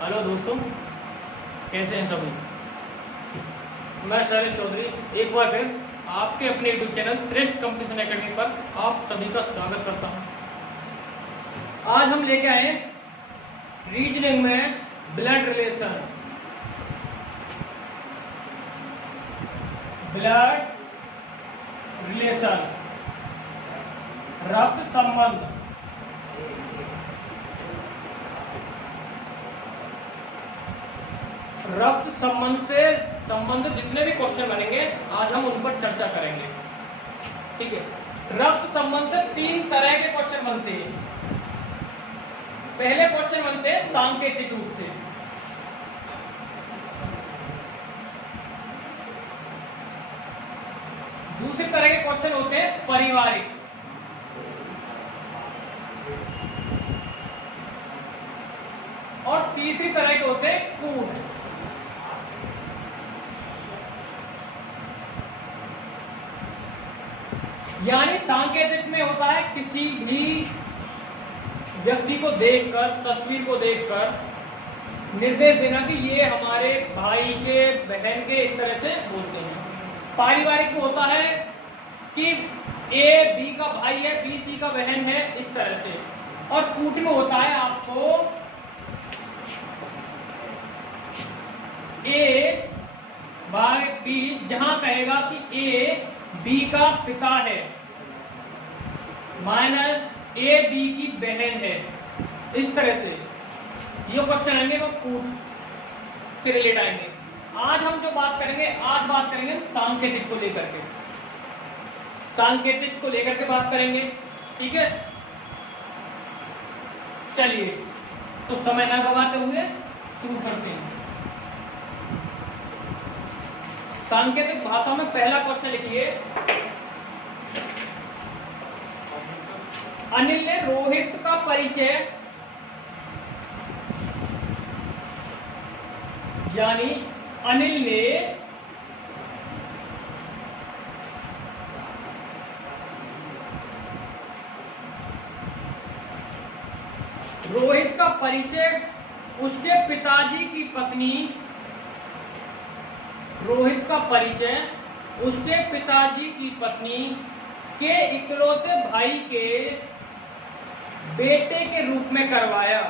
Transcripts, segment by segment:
Hello दोस्तों, कैसे हैं सभी। मैं शैलेश चौधरी एक बार फिर आपके अपने यूट्यूब चैनल श्रेष्ठ कंपटीशन एकेडमी पर आप सभी का स्वागत करता हूं। आज हम लेके आए रीजनिंग में ब्लड रिलेशन, रक्त संबंध। रक्त संबंध से संबंधित जितने भी क्वेश्चन बनेंगे आज हम उन पर चर्चा करेंगे। ठीक है, रक्त संबंध से 3 तरह के क्वेश्चन बनते हैं। पहले क्वेश्चन बनते हैं सांकेतिक रूप से, दूसरी तरह के क्वेश्चन होते हैं पारिवारिक, और तीसरी तरह के होते हैं कूट। यानी सांकेतिक में होता है किसी भी व्यक्ति को देखकर, तस्वीर को देखकर निर्देश देना कि ये हमारे भाई के, बहन के, इस तरह से बोलते हैं। पारिवारिक में होता है कि ए बी का भाई है, बी सी का बहन है, इस तरह से। और कूट में होता है आपको ए भाई बी, जहां कहेगा कि ए बी का पिता है माइनस ए बी की बहन है, इस तरह से ये क्वेश्चन आएंगे, वो कूट से रिलेट आएंगे। आज हम जो बात करेंगे, आज बात करेंगे सांकेतिक को लेकर के, सांकेतिक को लेकर के बात करेंगे। ठीक है, चलिए तो समय ना गवाते हुए शुरू करते हैं। सांकेतिक भाषा में पहला क्वेश्चन लिखिए। अनिल ने रोहित का परिचय, यानी अनिल ने रोहित का परिचय उसके पिताजी की पत्नी, रोहित का परिचय उसके पिताजी की पत्नी के इकलौते भाई के बेटे के रूप में करवाया।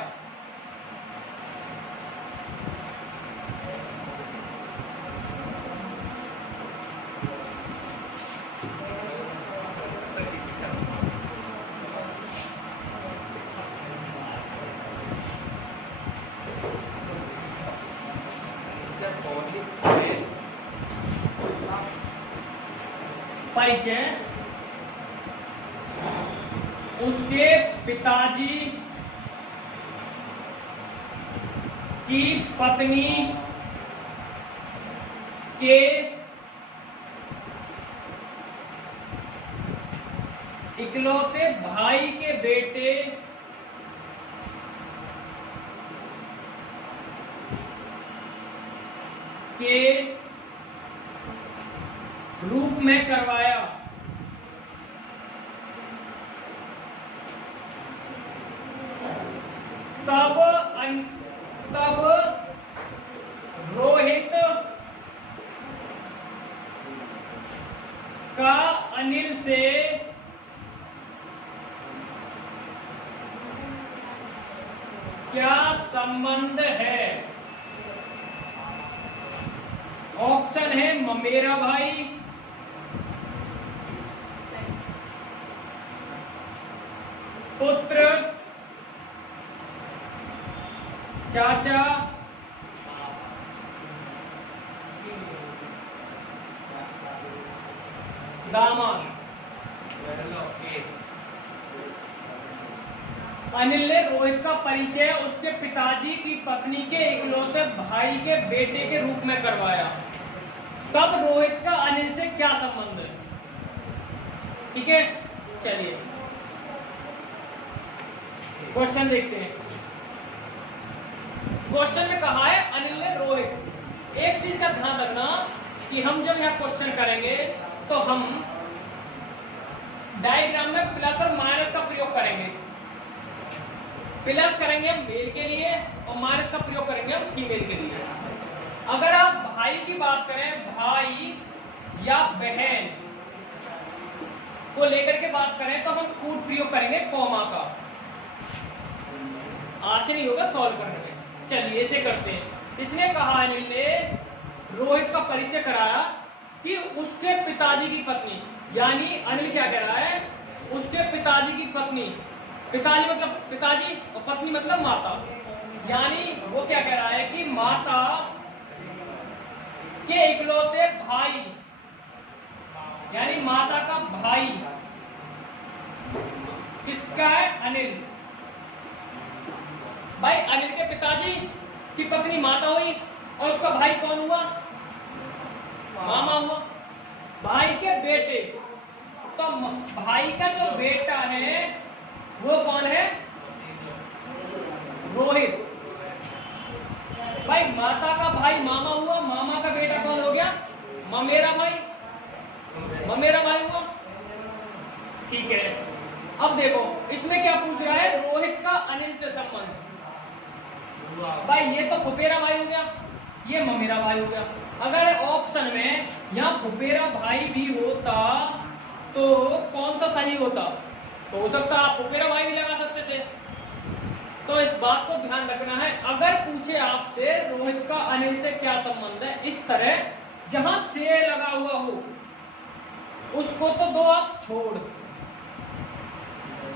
परिचय उसके पिताजी की पत्नी के इकलौते भाई के बेटे के रूप में करवाया। तब रोहित का अनिल से क्या संबंध है? ऑप्शन है मेरा भाई, पुत्र, चाचा, दामाद। अनिल ने रोहित का परिचय उसके पिताजी की पत्नी के इकलौते भाई के बेटे के रूप में करवाया। तब रोहित का अनिल से क्या संबंध है? ठीक है, चलिए क्वेश्चन देखते हैं। क्वेश्चन में कहा है अनिल ने रोहित। एक चीज का ध्यान रखना कि हम जब यहां क्वेश्चन करेंगे तो हम डायग्राम में प्लस और माइनस का प्रयोग करेंगे। प्लस करेंगे हम मेल के लिए और माइनस का प्रयोग करेंगे हम फीमेल के लिए। अगर आप भाई की बात करें, भाई या बहन को लेकर के बात करें तो हम कूट प्रयोग करेंगे कॉमा का। आसान नहीं होगा सॉल्व करने में। चलिए इसे करते हैं। इसने कहा, अनिल ने रोहित का परिचय कराया कि उसके पिताजी की पत्नी, यानी अनिल क्या कह रहा है, उसके पिताजी की पत्नी, पिताजी मतलब पिताजी और पत्नी मतलब माता, यानी वो क्या कह रहा है कि माता के इकलौते भाई, यानी माता का भाई किसका है, अनिल। भाई अनिल के पिताजी की पत्नी माता हुई और उसका भाई कौन हुआ, मामा हुआ। भाई के बेटे, तो भाई का जो बेटा है वो कौन है, रोहित। भाई माता का भाई मामा हुआ, मामा का बेटा कौन हो गया, ममेरा भाई, ममेरा भाई हुआ। ठीक है, अब देखो इसमें क्या पूछ रहा है, रोहित का अनिल से संबंध। भाई ये तो फुफेरा भाई हो गया, ये ममेरा भाई हो गया। अगर ऑप्शन में यहाँ फुफेरा भाई भी होता तो कौन सा सही होता, तो हो सकता आप फुफेरा भाई भी लगा सकते थे। तो इस बात को ध्यान रखना है, अगर पूछे आपसे रोहित का अनिल से क्या संबंध है, इस तरह जहां से लगा हुआ हो उसको तो दो आप छोड़,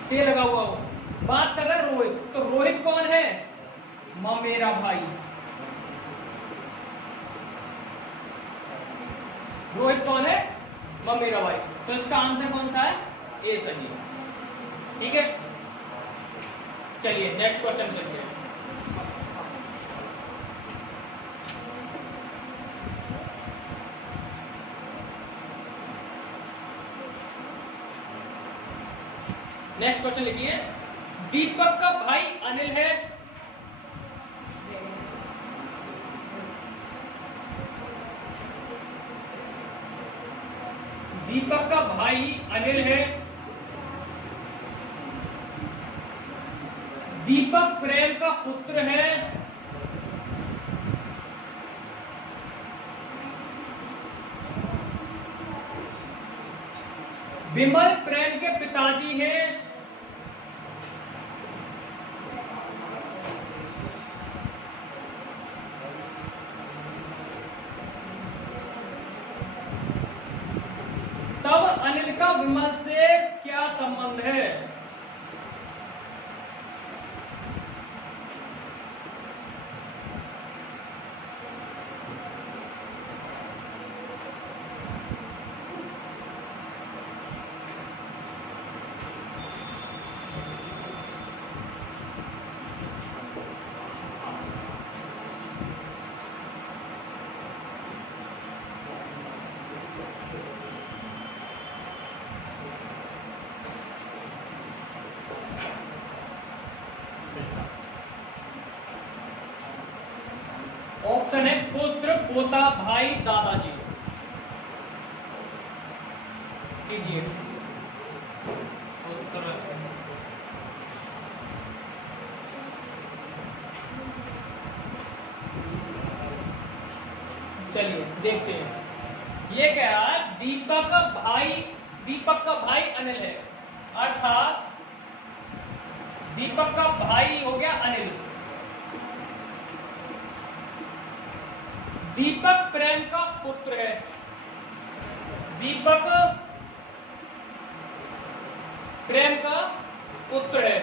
से लगा हुआ हो। बात कर रहे हैं रोहित, तो रोहित कौन है, ममेरा भाई। रोहित कौन है, ममेरा भाई। तो इसका आंसर कौन सा है, ए सही। ठीक है, चलिए नेक्स्ट क्वेश्चन चलते हैं। नेक्स्ट क्वेश्चन लिखिए, दीपक का भाई अनिल है, दीपक का भाई अनिल है, दीपक प्रेम का पुत्र है, विमल प्रेम के पिताजी हैं, तब अनिल का विमल से क्या संबंध है। ऑप्शन है पुत्र, पोता, भाई, दादाजी। कीजिए पुत्र, चलिए देखते हैं। ये कह रहा है दीपक का भाई अनिल है, अर्थात दीपक का भाई हो गया अनिल। दीपक प्रेम का पुत्र है, दीपक प्रेम का पुत्र है,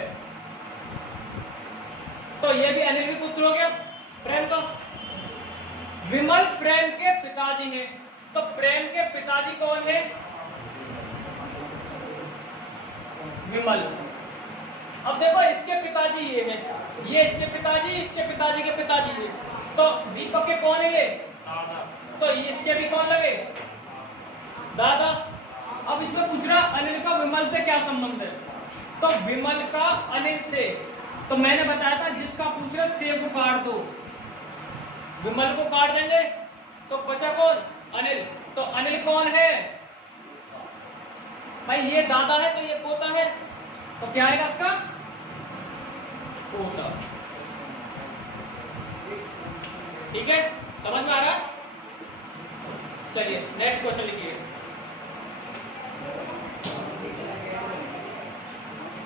तो ये भी अनिल भी पुत्र हो गया प्रेम का। विमल प्रेम के पिताजी हैं, तो प्रेम के पिताजी कौन है, विमल। अब देखो इसके पिताजी ये हैं, ये इसके पिताजी के पिताजी ये, तो दीपक के कौन है ये, दादा, तो इसके भी कौन लगे, दादा। अब इसमें पूछ रहा अनिल का विमल से क्या संबंध है, तो विमल का अनिल से, तो मैंने बताया था जिसका पूछ रहा से को काट दो, विमल को काट देंगे तो बचा कौन, अनिल। तो अनिल कौन है भाई, ये दादा है तो ये पोता है, तो क्या आएगा इसका होता। ठीक है, समझ में आ रहा? चलिए नेक्स्ट क्वेश्चन लिखिए,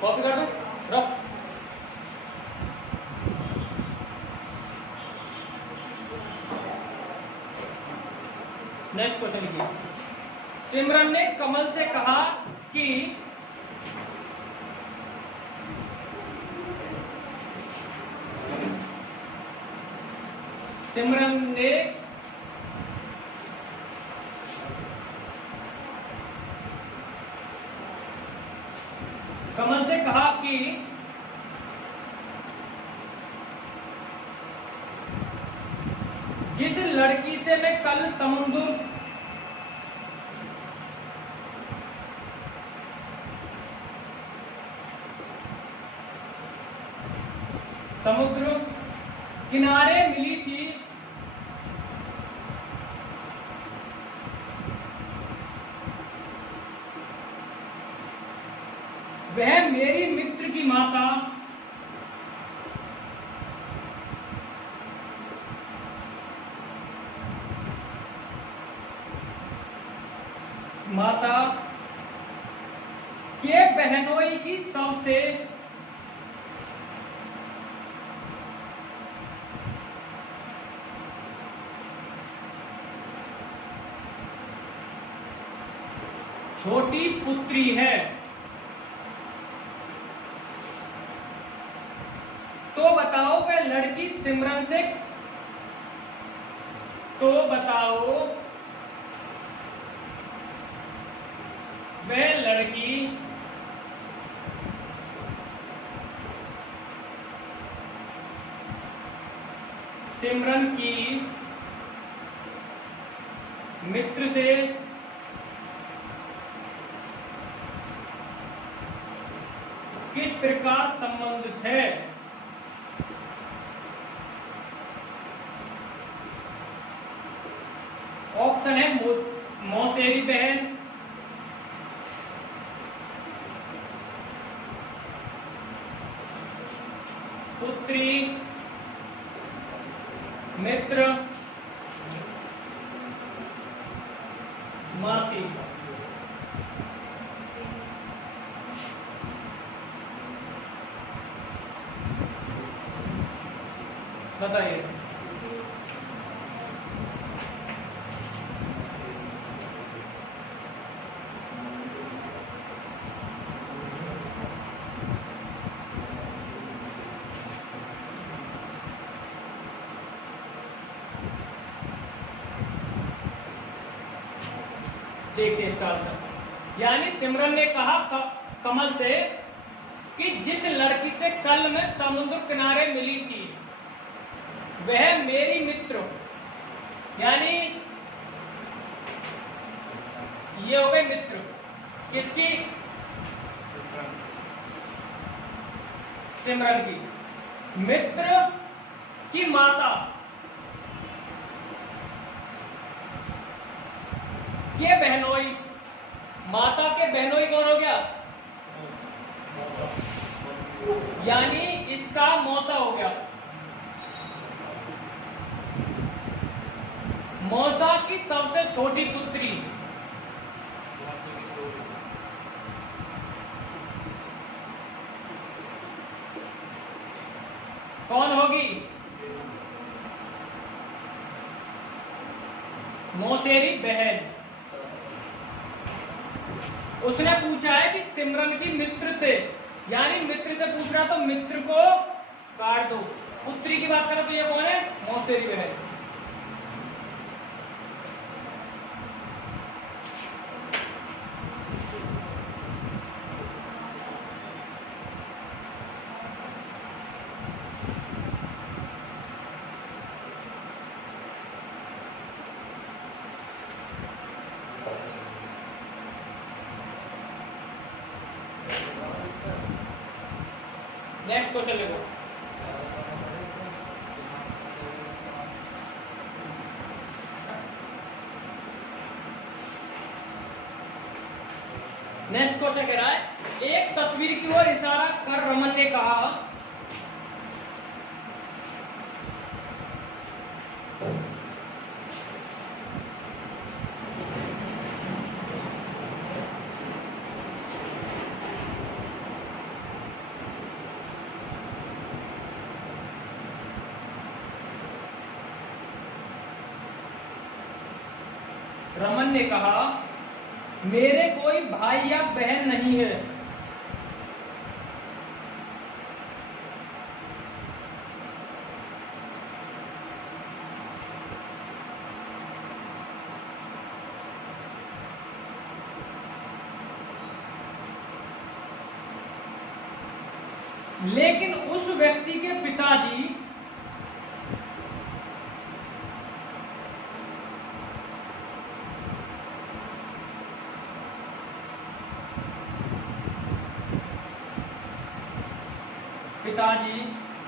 कॉपी कर दो रफ। नेक्स्ट क्वेश्चन लिखिए, सिमरन ने कमल से कहा कि सिमरन ने कमल से कहा कि जिस लड़की से मैं कल समुद्र किनारे मिली थी वह मेरी मित्र की माता के बहनोई की सबसे छोटी पुत्री है। तो बताओ वह लड़की सिमरन से वह लड़की सिमरन की मित्र से किस प्रकार संबंधित है? ऑप्शन है मौसेरी बहन, पुत्री, मित्र, मासी। बताइए। देखिए इसका आंसर, यानी सिमरन ने कहा कमल से कि जिस लड़की से कल मैं समुद्र किनारे मिली थी वह मेरी मित्र, यानी ये हो गए मित्र किसकी? सिमरन की। मित्र की माता के बहनोई, माता के बहनोई कौन हो गया? यानी इसका मौसा हो गया। मौसा की सबसे छोटी पुत्री कौन होगी? मौसेरी बहन। उसने पूछा है कि सिमरन की मित्र से, यानी मित्र से पूछ रहा तो मित्र को काट दो। पुत्री की बात करें तो ये कौन है? मौसेरी बहन। नेक्स्ट क्वेश्चन लिखो। नेक्स्ट क्वेश्चन कह रहा है, एक तस्वीर की ओर इशारा कर रमन ने कहा रमन ने कहा मेरे कोई भाई या बहन नहीं है। लेकिन उस व्यक्ति के पिताजी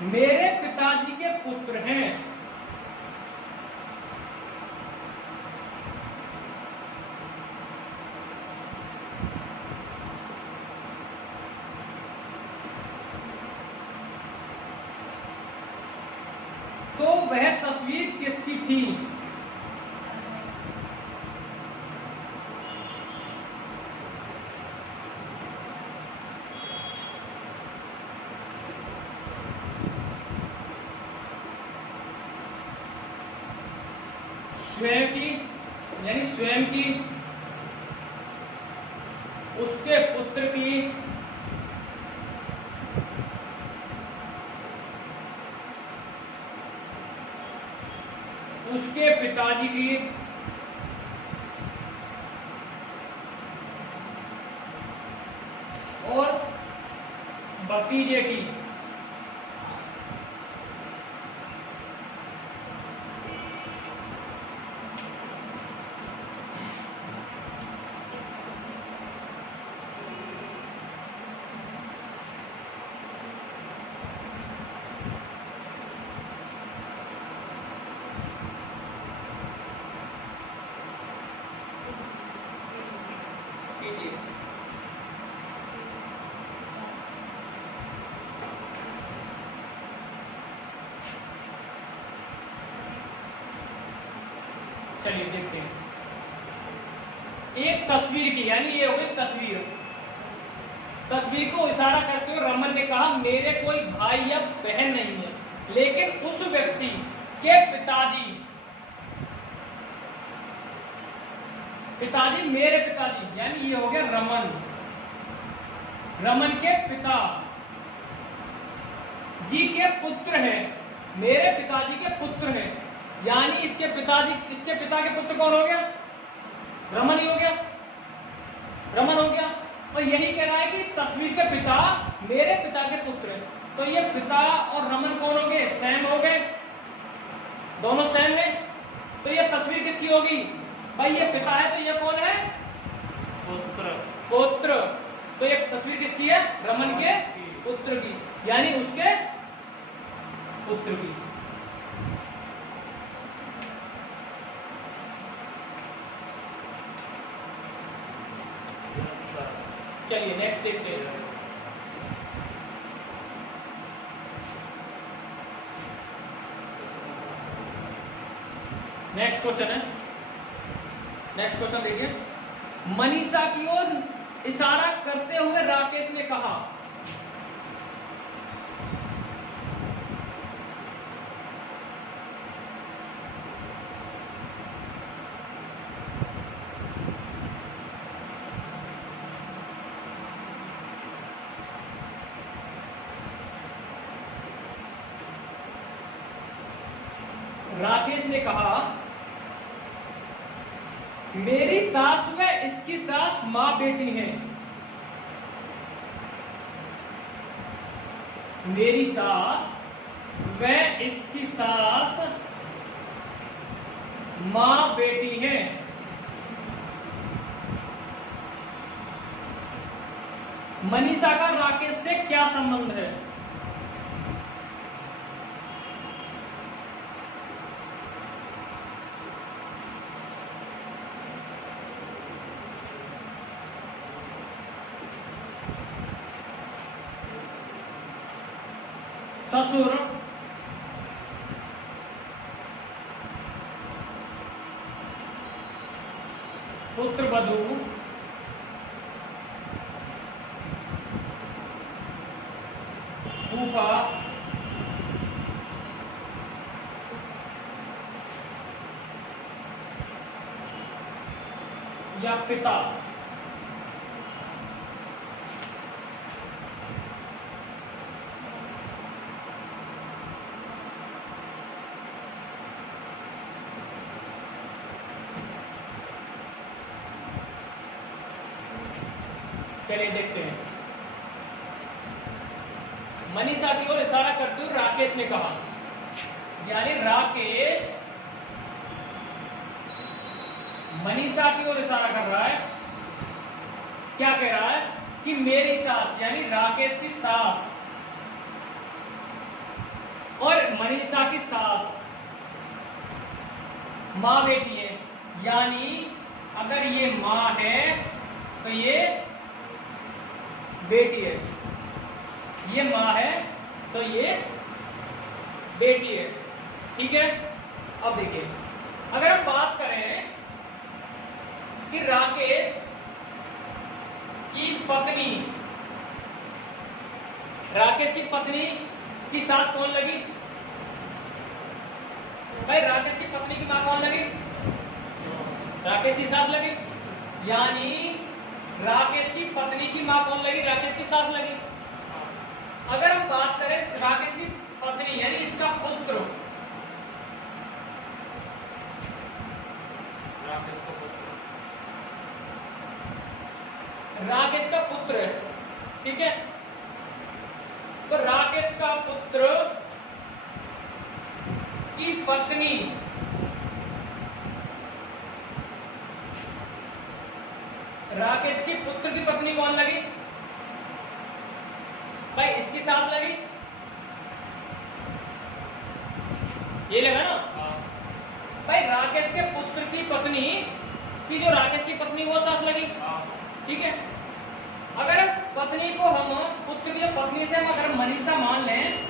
मेरे पिताजी के पुत्र हैं। तो वह तस्वीर किसकी थी? स्वयं की, यानी स्वयं की, उसके पुत्र की, उसके पिताजी की, और भतीजे की। चलिए देखते हैं। एक तस्वीर की, यानी ये हो गई तस्वीर। तस्वीर को इशारा करते हुए रमन ने कहा मेरे कोई भाई या बहन नहीं है, लेकिन उस व्यक्ति के पिताजी, पिताजी मेरे पिताजी, यानी ये हो गया रमन, रमन के पिता जी के पुत्र हैं, मेरे पिताजी के पुत्र हैं। यानी इसके पिताजी, इसके पिता के पुत्र कौन हो गया? रमन ही हो गया, रमन हो गया। और यही कह रहा है कि इस तस्वीर के पिता मेरे पिता के पुत्र हैं। तो ये पिता और रमन कौन हो गए? सेम हो गए, दोनों सेम है। तो ये तस्वीर किसकी होगी? भाई ये पिता है तो ये कौन है? पुत्र, पुत्र। तो ये तस्वीर किसकी है? रमन के पुत्र की, यानी उसके पुत्र की। चलिए नेक्स्ट देखते हैं। नेक्स्ट क्वेश्चन है, नेक्स्ट क्वेश्चन देखिए। मनीषा की ओर इशारा करते हुए राकेश ने कहा, राकेश ने कहा मेरी सास व इसकी सास मां बेटी हैं। मेरी सास व इसकी सास मां बेटी हैं। मनीषा का राकेश से क्या संबंध है? ससुर पुत्र वधू फूफा या पिता। चलिए देखते हैं। मनीषा की ओर इशारा करते हुए राकेश ने कहा, यानी राकेश मनीषा की ओर इशारा कर रहा है। क्या कह रहा है कि मेरी सास, यानी राकेश की सास और मनीषा की सास माँ बेटी है, यानी अगर ये माँ है तो ये बेटी है, ये माँ है तो ये बेटी है। ठीक है। अब देखिए, अगर हम बात करें कि राकेश की पत्नी, राकेश की पत्नी की सास कौन लगी भाई? राकेश की पत्नी की मां कौन लगी? राकेश की सास लगी। यानी राकेश की पत्नी की मां कौन लगी? राकेश की सास लगी। अगर हम बात करें राकेश की पत्नी यानी इसका पुत्र, राकेश का पुत्र है, ठीक है। तो राकेश का पुत्र की पत्नी राकेश की पुत्र की पत्नी कौन लगी भाई? इसकी सास लगी, ये लगा ना भाई। राकेश के पुत्र की पत्नी की जो राकेश की पत्नी वो सास लगी, ठीक है। अगर पत्नी को हम पुत्र की जो पत्नी से हम अगर मनीषा मान लें,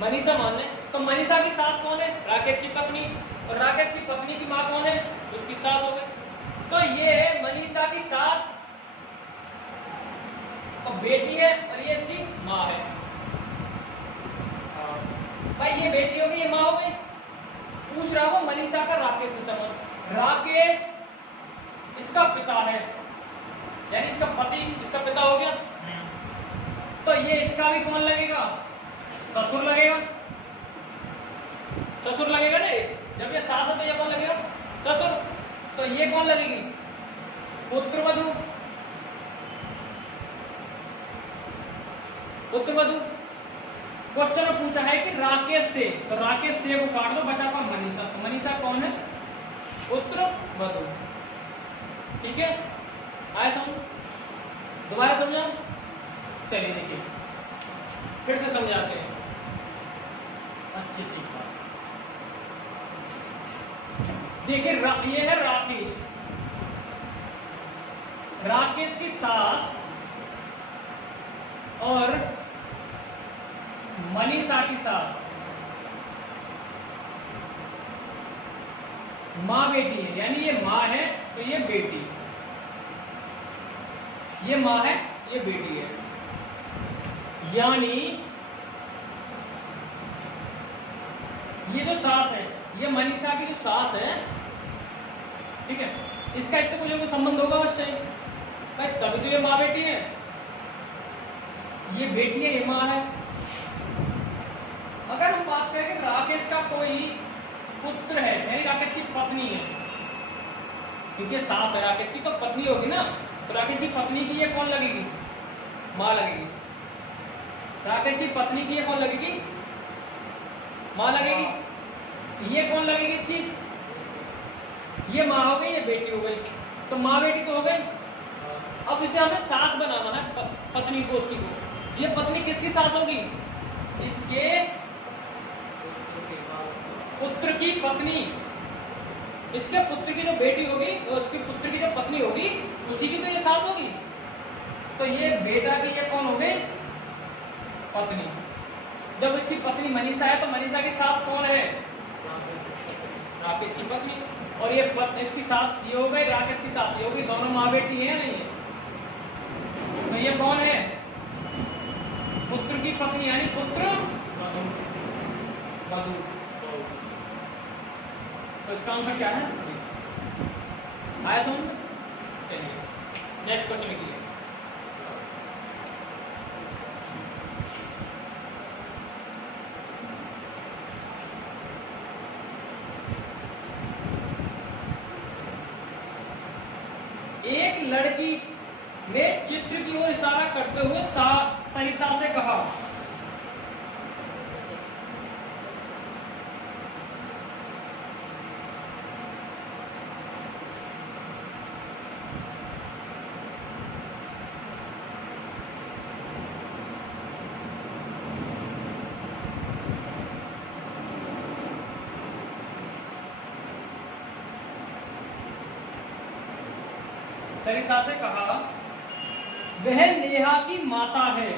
मनीषा मान लें, तो मनीषा की सास कौन है? राकेश की पत्नी। और राकेश की पत्नी की मां कौन है? उसकी सास हो गई। तो ये मनीषा की सास तो बेटी है और ये इसकी मां है। भाई ये बेटी हो गई, ये मां हो गई। पूछ रहा हूं मनीषा का राकेश से संबंध। राकेश इसका पिता है, यानी इसका पति, इसका पिता हो गया। तो ये इसका भी कौन लगेगा? ससुर लगेगा। ससुर लगेगा ना, जब ये सास है तो ये कौन लगेगा? ससुर। तो ये कौन लगेगी? पुत्रवधू। पुत्रवधू। क्वेश्चन में पूछा है कि राकेश से, तो राकेश से को काट दो, बचा कौन? मनीषा। तो मनीषा कौन है? पुत्रवधू। ठीक है, आया समझ? दोबारा समझा? चलिए देखिए, फिर से समझाते हैं। अच्छी सी बात देखिए, ये है राकेश, राकेश की सास और मनीषा की सास मां बेटी है, यानी ये मां है तो ये बेटी, ये मां है ये बेटी है। यानी ये जो सास है, ये मनीषा की जो सास है, ठीक है, इसका इससे कुछ ना कुछ संबंध होगा अवश्य भाई, तभी तो ये माँ बेटी है। ये बेटी है, ये माँ है। अगर हम बात करें कि राकेश का कोई पुत्र है, यानी राकेश की पत्नी है, क्योंकि सास है राकेश की तो पत्नी होगी ना, तो राकेश की पत्नी की ये कौन लगेगी? माँ लगेगी। राकेश की पत्नी की ये कौन लगेगी? माँ लगेगी। ये कौन लगेगी इसकी? ये माँ हो गई, ये बेटी हो गई। तो माँ बेटी तो हो गई। अब इसे हमें सास बनाना है, पत्नी को, उसकी को। ये पत्नी किसकी सास होगी? इसके पुत्र की पत्नी। इसके पुत्र की जो बेटी होगी, तो उसके पुत्र की जो पत्नी होगी, उसी की तो ये सास होगी। तो ये बेटा की ये कौन हो गई? पत्नी। जब उसकी पत्नी मनीषा है तो मनीषा की सास कौन है? राकेश की पत्नी। और ये इसकी सास ये हो गई, राकेश की सास ये होगी, दोनों माँ बेटी है नहीं? तो ये कौन है? पुत्र की पत्नी यानी पुत्र वधू। तो इसका आंसर क्या है? आया समझ? चलिए नेक्स्ट क्वेश्चन लिखिए। एक लड़की ने चित्र की ओर इशारा करते हुए सरिता से कहा। सरिता से कहा वह नेहा की माता है।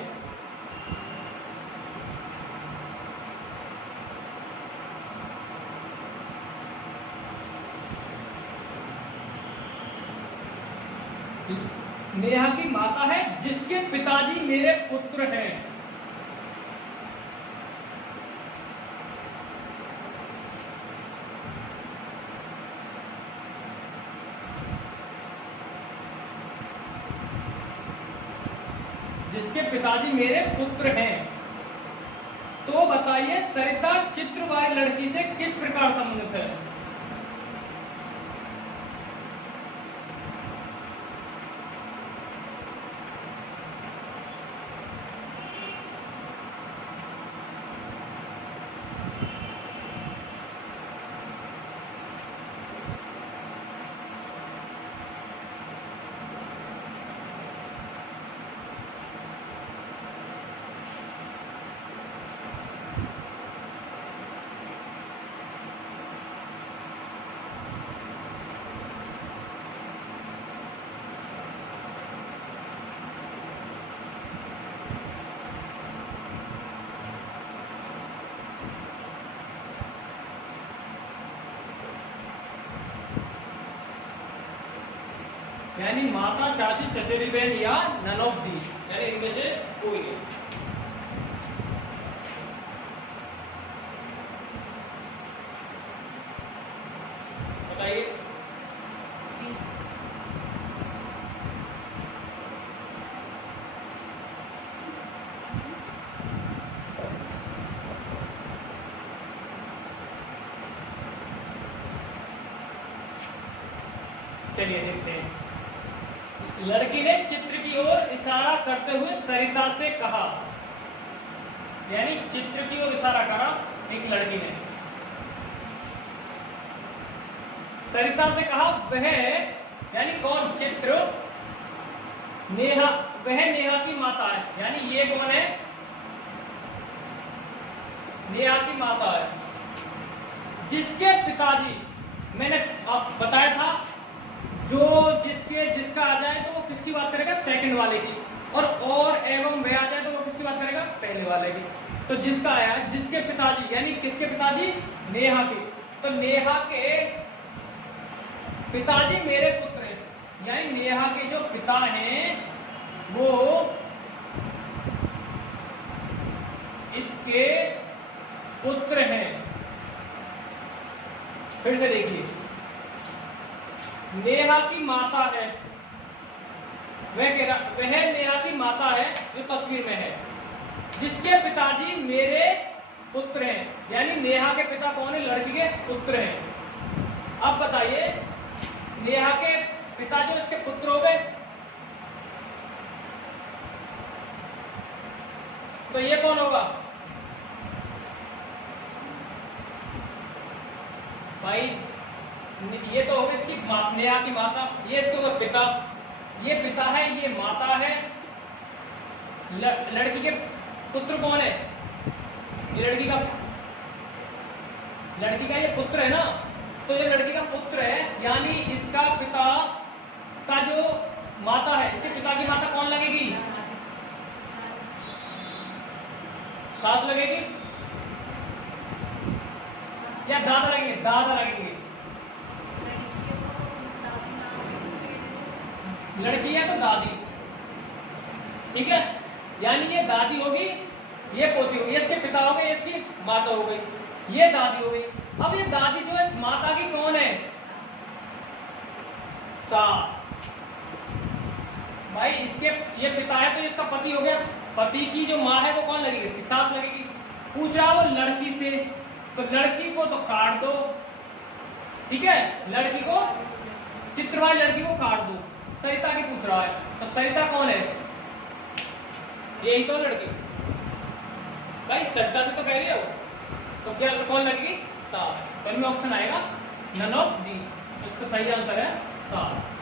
नेहा की माता है जिसके पिताजी मेरे पुत्र हैं। जिसके पिताजी मेरे पुत्र हैं। तो बताइए सरिता चित्र वाली लड़की से किस प्रकार संबंधित है? यानी माता, चाची, चचेरी बहन या नन ऑफ दी, यानी इनमें से कोई नहीं। बताइए। चलिए देखते हैं। लड़की ने चित्र की ओर इशारा करते हुए सरिता से कहा, यानी चित्र की ओर इशारा करा एक लड़की ने। सरिता से कहा वह, यानी कौन? चित्र। नेहा, वह नेहा की माता है, यानी ये कौन है? नेहा की माता है जिसके पिताजी, मैंने बताया था जो जिसका आ जाए तो वो किसकी बात करेगा? सेकंड वाले की। और एवं वह आ जाए तो वो किसकी बात करेगा? पहले वाले की। तो जिसका आया है जिसके पिताजी, यानी किसके पिताजी? नेहा के। तो नेहा के पिताजी मेरे पुत्र हैं, यानी नेहा के जो पिता हैं वो इसके पुत्र हैं। फिर से देखिए, नेहा की माता है, वह नेहा की माता है जो तस्वीर में है, जिसके पिताजी मेरे पुत्र हैं, यानी नेहा के पिता कौन है? लड़की के पुत्र हैं। अब बताइए नेहा के पिता जो इसके पुत्र हो गए, तो ये कौन होगा भाई? ये तो होगी इसकी नेहा की माता, ये इसको पिता, ये पिता है, ये माता है। लड़की के पुत्र कौन है? ये लड़की का ये पुत्र है ना, तो ये लड़की का पुत्र है, यानी इसका पिता का जो माता है, इसके पिता की माता कौन लगेगी? सांस लगेगी या दादा लगेंगे? दादा लगेंगे। लड़की है तो दादी, ठीक है, यानी ये दादी होगी, ये पोती होगी, इसके पिता हो गए, इसकी माता हो गई, ये दादी हो गई। अब ये दादी जो है माता की कौन है? सास। भाई इसके ये पिता है तो इसका पति हो गया, पति की जो माँ है वो कौन लगेगी? इसकी सास लगेगी। पूछा वो लड़की से, तो लड़की को तो काट दो, ठीक है, लड़की को चित्रवाई लड़की को काट दो। सरिता की पूछ रहा है, तो सरिता कौन है? यही तो लड़की। भाई सरिता से तो कह रही हो, तो क्या कौन लगेगी? सास। तो इनमें ऑप्शन आएगा नन ऑफ दी। इसका सही आंसर है सास।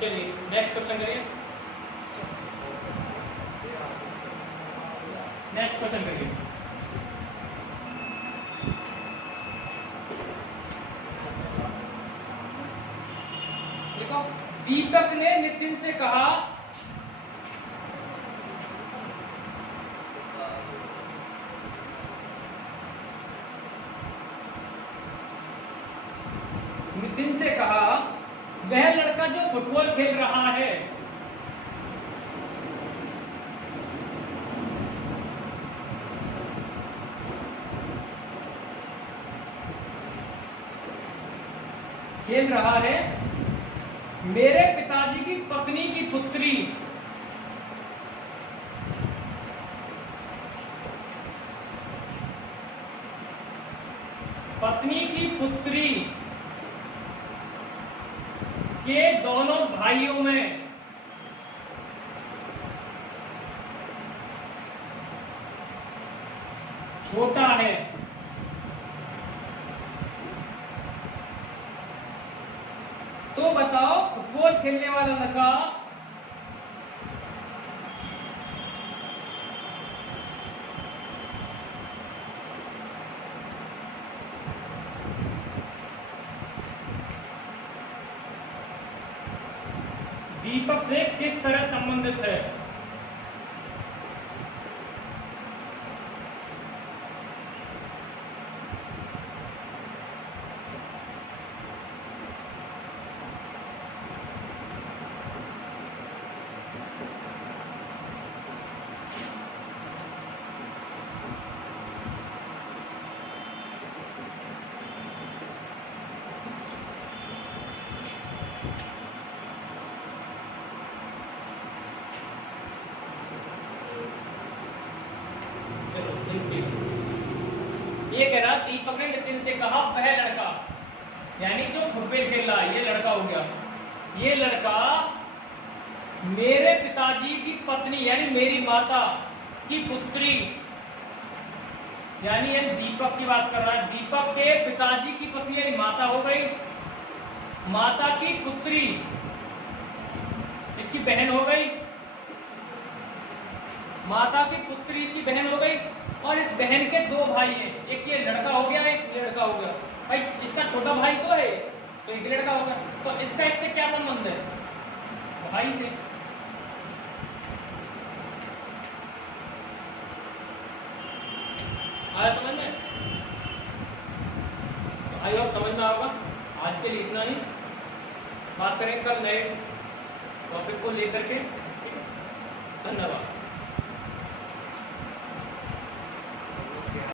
चलिए नेक्स्ट क्वेश्चन करिए, नेक्स्ट क्वेश्चन करिए। देखो, दीपक ने नितिन से कहा नितिन से कहा वह लड़का जो फुटबॉल खेल रहा है मेरे पिताजी की पत्नी की पुत्री, पत्नी की पुत्री के दोनों भाइयों में छोटा है। तो बताओ फुटबॉल खेलने वाला लड़का दीपक से किस तरह संबंधित है? ये कह रहा दीपक ने नितिन से कहा वह लड़का, यानी जो फुटबॉल खेल रहा है ये लड़का हो गया, ये लड़का मेरे पिताजी की पत्नी यानी मेरी माता की पुत्री, यानी ये दीपक की बात कर रहा है, दीपक के पिताजी की पत्नी यानी माता हो गई, माता की पुत्री इसकी बहन हो गई, माता की पुत्री इसकी बहन हो गई, और इस बहन के दो भाई हैं, एक ये लड़का हो गया, एक लड़का हो गया। भाई इसका छोटा भाई तो है, तो एक लड़का हो गया, तो इसका इससे क्या संबंध है? भाई से। आया समझ में? तो आई होप समझ में आएगा। आज के लिए इतना ही, बात करेंगे कल नए टॉपिक को लेकर के। धन्यवाद।